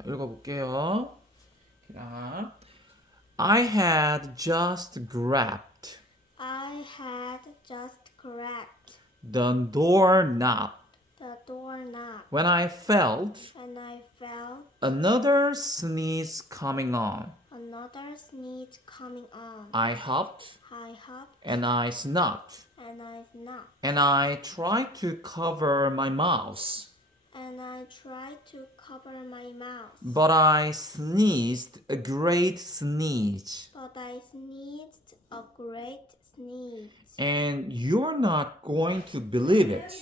자, 읽어볼게요. 자, I had just grabbed I had just grabbed the doorknob the doorknob when I felt and I felt another sneeze coming on. another sneeze coming on. I hopped I hopped and I snuffed and I snuffed and I tried to cover my mouth, and I tried to cover my mouth. but I sneezed a great sneeze. But I sneezed a great sneeze. And you're not going to believe it.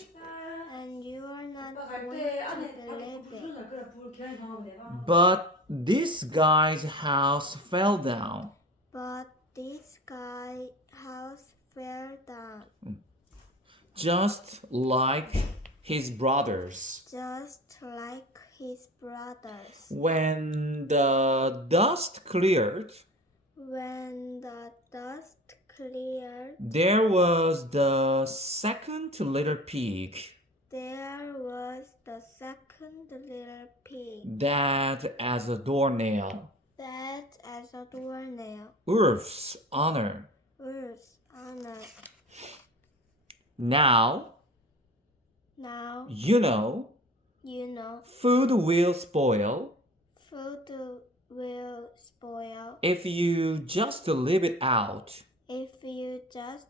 And you are not going to believe it. But this guy's house fell down. But this guy's house fell down. Just like his brothers. Just like his brothers. When the dust cleared, When the dust cleared, there was the second little pig there was the second little pig. that as a doornail. That as a doornail. Earth's honor. Earth's honor. Now, You know, food will spoil food will spoil if you just leave it out. if you just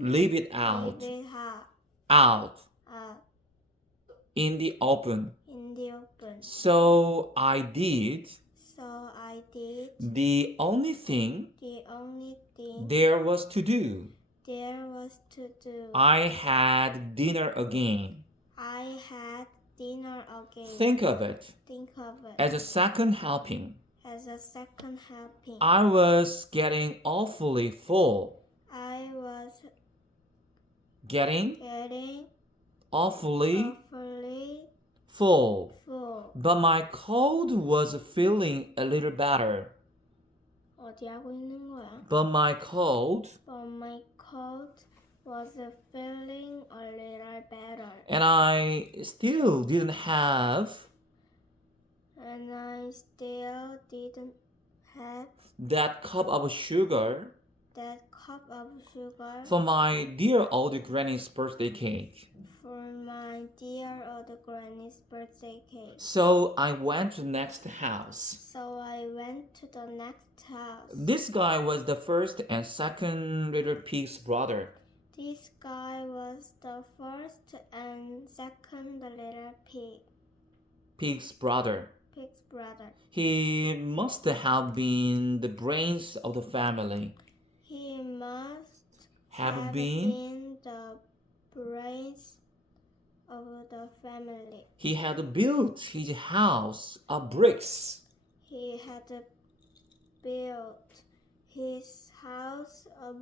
Leave it out. leave it out, Out out in the open. in the open. So I did So I did the only thing the only thing there was to do. there was to do. I had dinner again. I had dinner again. Think of it Think of it as a second helping. as a second helping. I was getting awfully full. I was Getting getting awfully awfully full. full. But my cold was feeling a little better. 어디 하고 있는 거야? But my cold But my cold was feeling a little better. and I still didn't have And I still didn't have that cup of sugar that cup of sugar for my dear old granny's birthday cake. for my dear old granny's birthday cake. So I went to the next house. So I went to the next house. This guy was the first and second little pig's brother. This guy was the first and second little Pig's brother. pig's brother. He must have been the brains of the family. He must Have been. the brains of the family. He had built his house of bricks. He had built his house of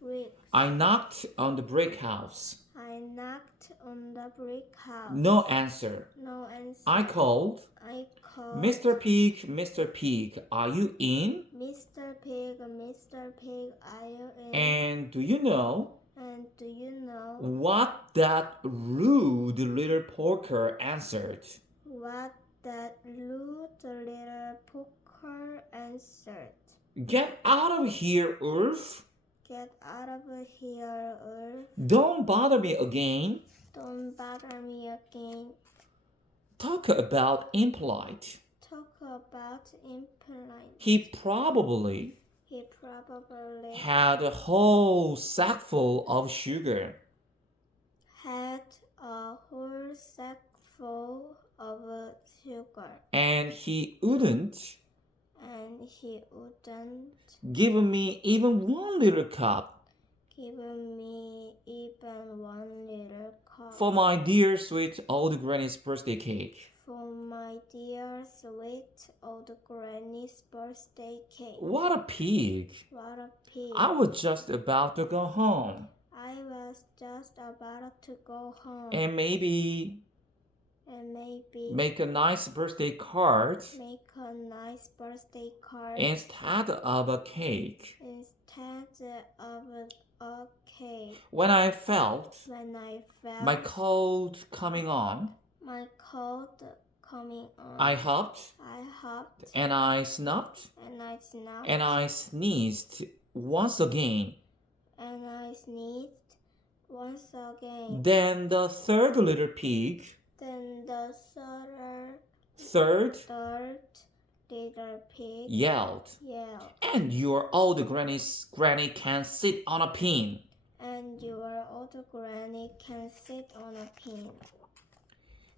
bricks. I knocked on the brick house. I knocked on the brick house. No answer. No answer. I called, I called Mr. Pig, are you in? Mr. Pig, are you in? And do you know And do you know what that rude little porker answered? what that rude little poker answered? Get out of here, Earth. Get out of here, Earth. Don't bother me again. Don't bother me again. Talk about impolite. Talk about impolite. He probably had a whole sackful of sugar. had a whole sack full of sugar, And he wouldn't and he wouldn't give me even one little cup give me even one little cup for my dear sweet old granny's birthday cake. for my dear sweet old granny's birthday cake. What a pig! What a pig. I was just about to go home I was just about to go home and maybe make a nice birthday card make a nice birthday card instead of a cake. instead of a cake. When I felt When I felt my cold coming on, my cold coming on. I hopped, I hopped and I snuffed, and I snuffed and I sneezed once again. and I sneezed once again. Then the third little pig, Then the third, third little pig yelled, yelled, "And your old granny can sit on a pin." and your old granny can sit on a pin.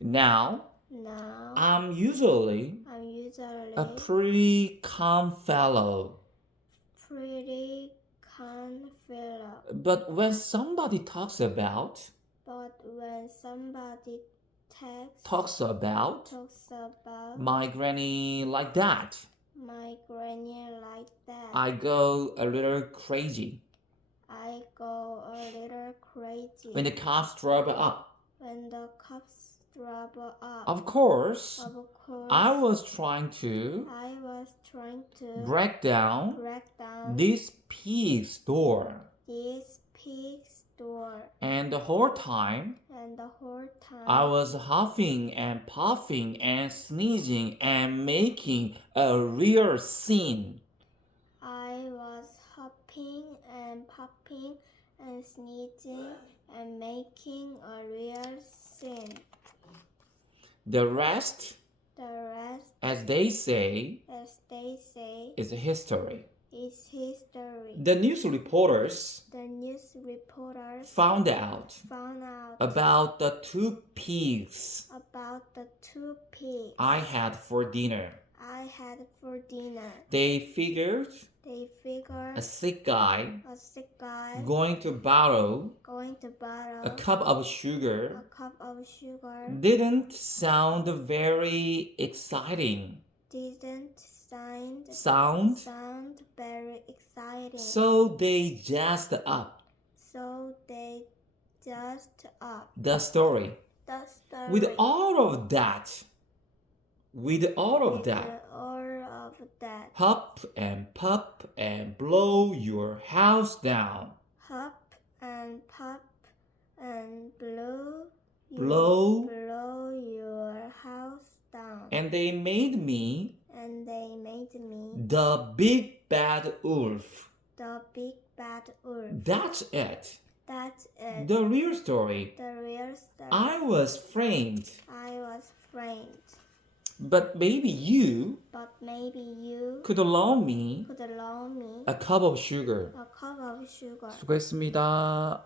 Now, Now I'm usually I'm usually a pretty calm fellow. pretty calm fellow, But when somebody talks about but when somebody talks about my granny like that, my granny like that, I go a little crazy. I go a little crazy. When the cops drove up, When the cops drove up, of course, I I was trying to was trying to break down break down this pig's door. this pig's door, And the whole time, and the whole time I was huffing and puffing and sneezing and making a real scene. I was hopping and popping and sneezing and making a real scene. The rest, The rest, as they say, is history. history. The news reporters The news reporters found out found out about the two pigs about the two pigs I had for dinner. I had for dinner. They figured They figured a sick guy a sick guy going to borrow going to borrow a cup of sugar a cup of sugar didn't sound very exciting. didn't Sound? sound very exciting. So they jazzed up So they just up the story. the story. With all of that, With all of that, hop and pop and blow your house down. hop and pop and Blow. blow your house down. And they made me And they made me the big bad wolf. the big bad wolf. That's it. That's it. The real story. The real story. I was framed. I was framed. But maybe you But maybe you could loan me could loan me a cup of sugar. a cup of sugar. 수고했습니다.